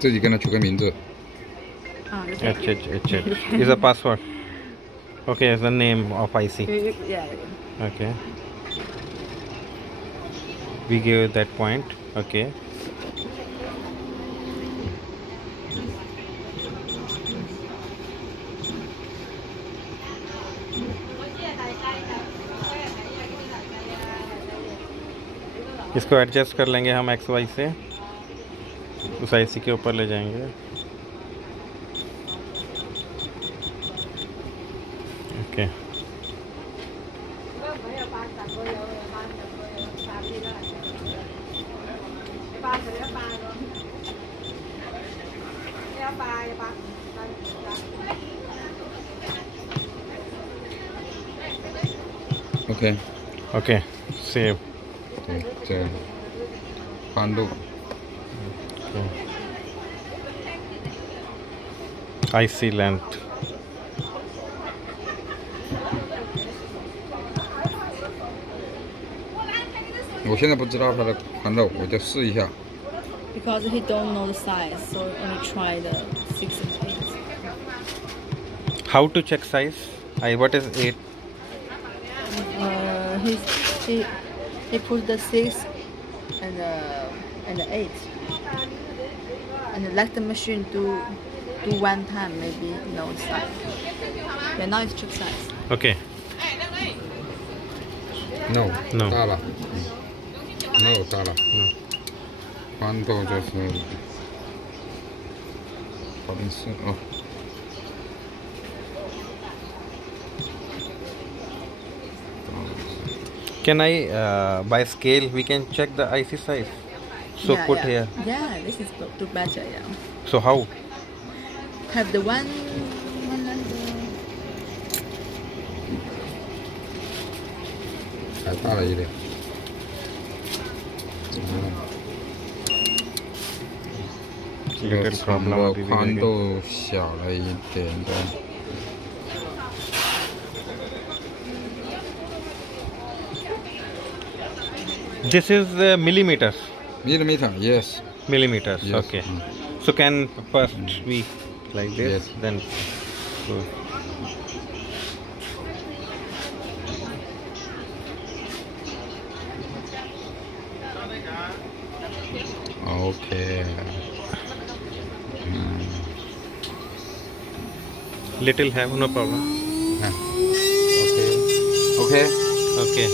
自己跟他取个名字。 is a password. Okay, is the name of IC. Yeah. Okay. We give that point. Okay. इसको adjust कर लेंगे हम x Y से, उस IC के ऊपर ले जाएंगे. Okay. OK。 okay. Save. 对，这宽度。IC length. 我现在不知道它的宽度，我就试一下。 Because he don't know the size, so only try the 6 and 8. How to check size? What is 8? He put the 6 and the 8, and let the machine do one time, maybe no size. Yeah, now it's check size. Okay. No， No. 大了。No， 大了。宽度就是804哦。Can I by scale we can check the IC size? So Yeah, put yeah. here. Yeah, this is too better. Yeah. So how? Have the one. 还大了一点。这个长的宽度小了一点的。This is millimeters. Millimeter, yes. Millimeters. Yes. Okay. So can first we like this, Yes. then. So, OK。little have no problem. OK。 Okay.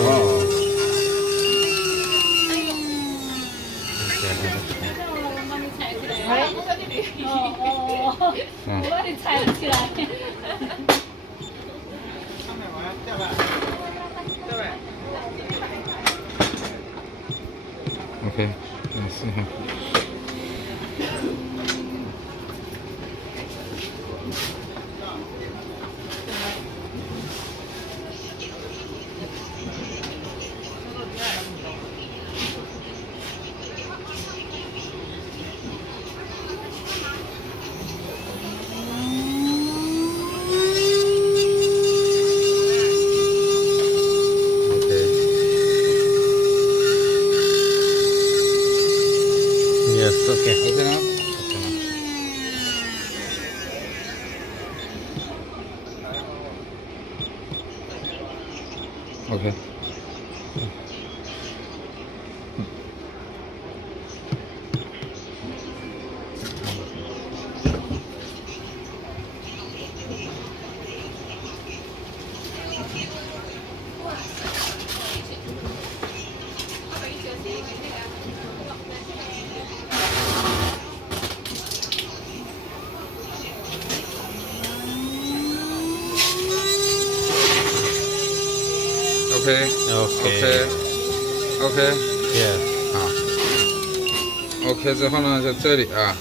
Oh. OK， 试一下。Yes. Okay. OK 了。OK。OK。 Yes. 啊。OK 之后呢，在这里啊。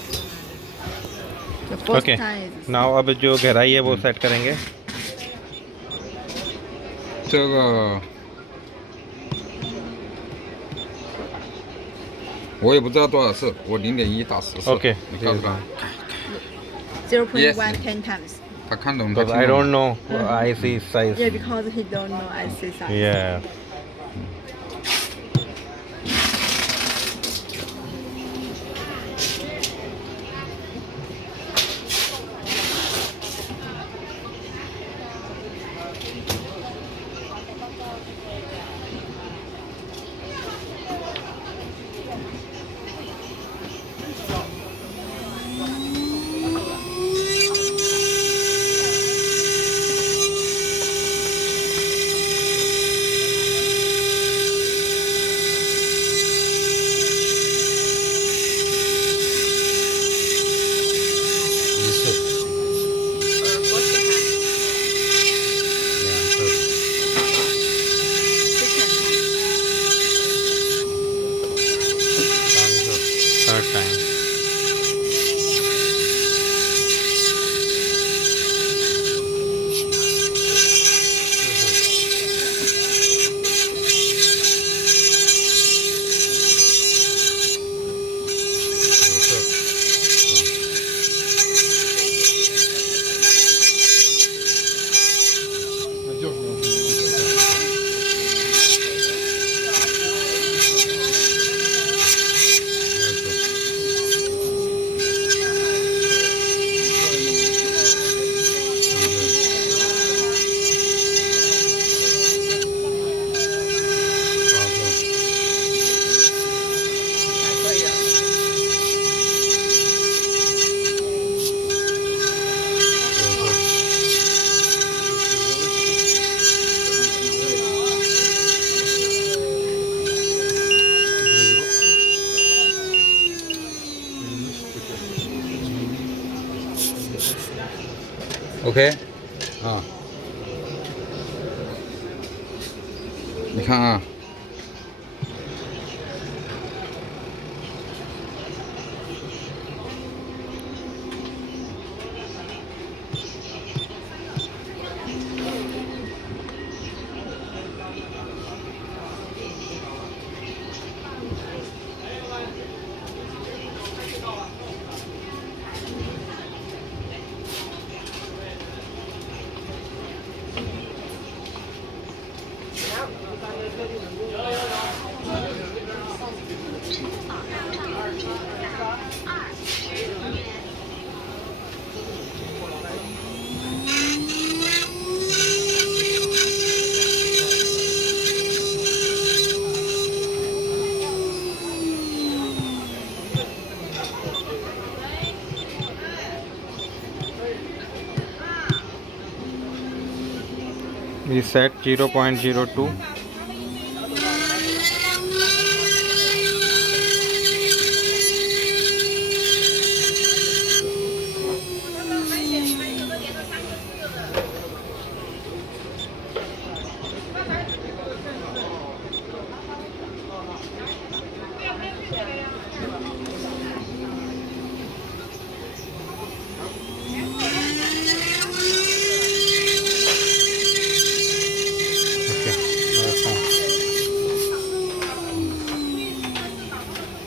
The first Okay. time is Now अब जो गहराई है वो set करेंगे. 这个我也不知道多少次，我0.1打14。 OK 你告诉他， 0.1 Yes. 10 times. 他看懂他 Because 听 I 懂 don't know IC size. Yeah, because he don't know IC size. Yeah. OK， 啊，你看啊。We set 0.02